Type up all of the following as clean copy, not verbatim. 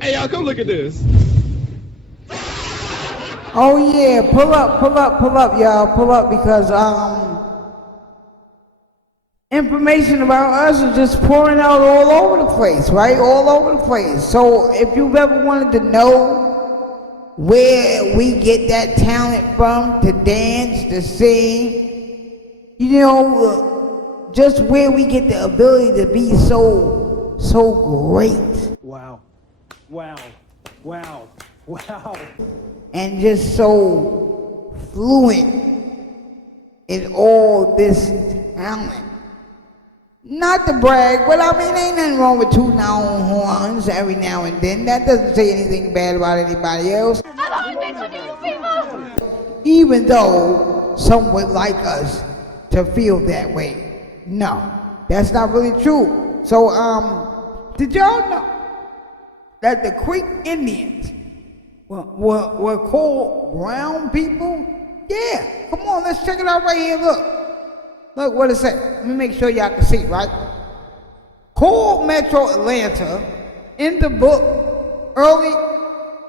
Hey, y'all, come look at this. Oh yeah, pull up, y'all, pull up because information about us is just pouring out all over the place, right? All over the place. So if you've ever wanted to know where we get that talent from to dance, to sing, you know, just where we get the ability to be so great. Wow. Wow. Wow. Wow. And just so fluent in all this talent. Not to brag, but I mean, ain't nothing wrong with tooting our own horns every now and then. That doesn't say anything bad about anybody else. I don't think to you people. Even though some would like us to feel that way. No, that's not really true. So, did y'all know that the Creek Indians were called brown people? Yeah, come on, let's check it out right here, look. Look what it says. Let me make sure y'all can see, right? Called Metro Atlanta in the book Early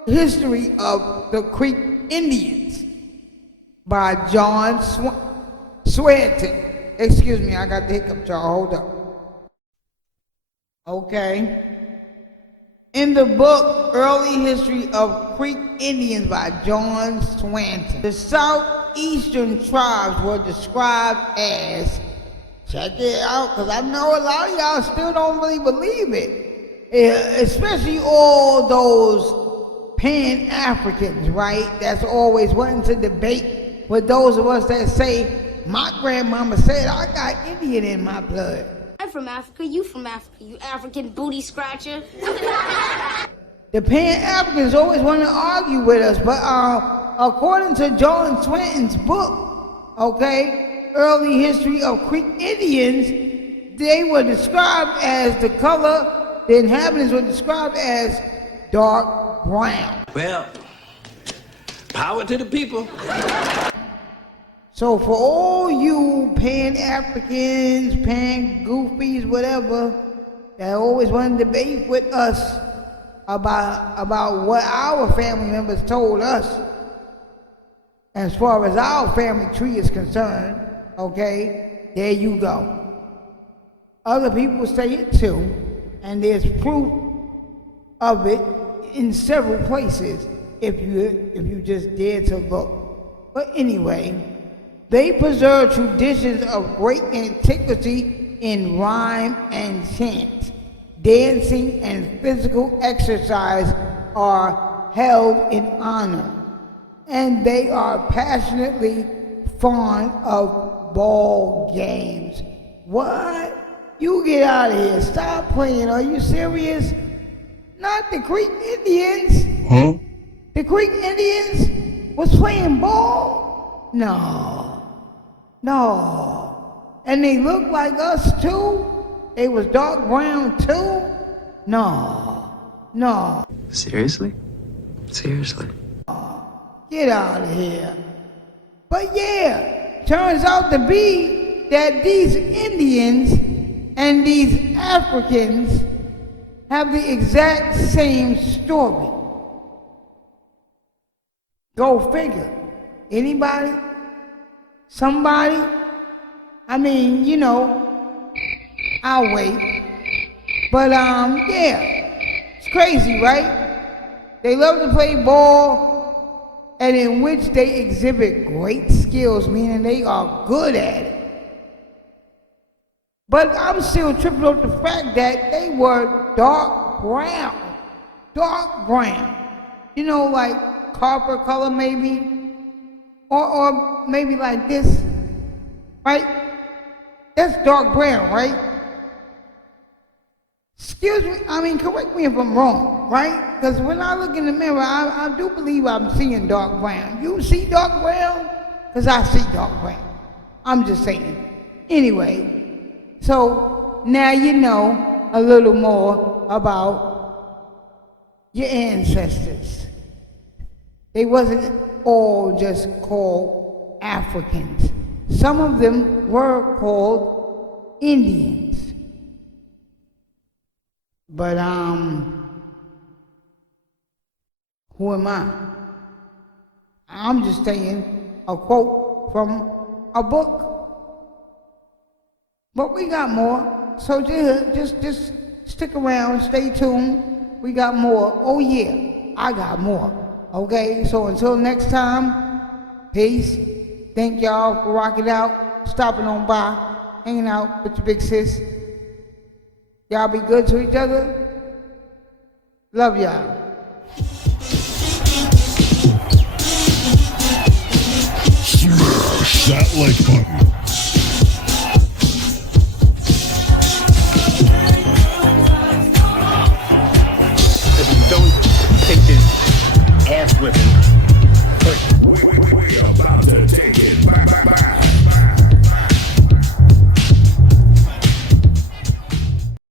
History of the Creek Indians by John Swanton. Excuse me, I got the hiccup, y'all. Hold up. Okay. In the book Early History of Creek Indians by John Swanton, the southeastern tribes were described as, check it out, because I know a lot of y'all still don't really believe it, especially all those Pan-Africans, right? That's always wanting to debate with those of us that say, my grandmama said I got Indian in my blood. I'm from Africa, you from Africa, you African booty scratcher. The Pan-Africans always want to argue with us, but according to John Swanton's book, okay, Early History of Creek Indians, they were described as the color, the inhabitants were described as dark brown. Well, power to the people. So for all you Pan-Africans, Pan-Goofies, whatever, that always want to debate with us about what our family members told us, as far as our family tree is concerned, okay, there you go. Other people say it too, and there's proof of it in several places if you just dare to look. But anyway, they preserve traditions of great antiquity in rhyme and chant. Dancing and physical exercise are held in honor, and they are passionately fond of ball games. What? You get out of here. Stop playing. Are you serious? Not the Creek Indians. Huh? The Creek Indians was playing ball? No. And they looked like us too? They was dark brown too? No. Seriously? Seriously? Get out of here. But yeah, turns out to be that these Indians and these Africans have the exact same story. Go figure. Anybody? Somebody? I mean, you know, I'll wait. But yeah, it's crazy, right? They love to play ball, and in which they exhibit great skills, meaning they are good at it. But I'm still tripping off the fact that they were dark brown. You know, like copper color maybe, or maybe like this, right? That's dark brown, right? Excuse me, I mean, correct me if I'm wrong, right? Because when I look in the mirror, I do believe I'm seeing dark brown. You see dark brown? Because I see dark brown. I'm just saying. Anyway, so now you know a little more about your ancestors. They wasn't all just called Africans. Some of them were called Indians. But who am I? I'm just saying a quote from a book. But we got more, so just stick around, stay tuned. We got more. Oh yeah, I got more. Okay, so until next time, peace. Thank y'all for rocking out, stopping on by, hanging out with your big sis. Y'all be good to each other. Love y'all. Smash that like button.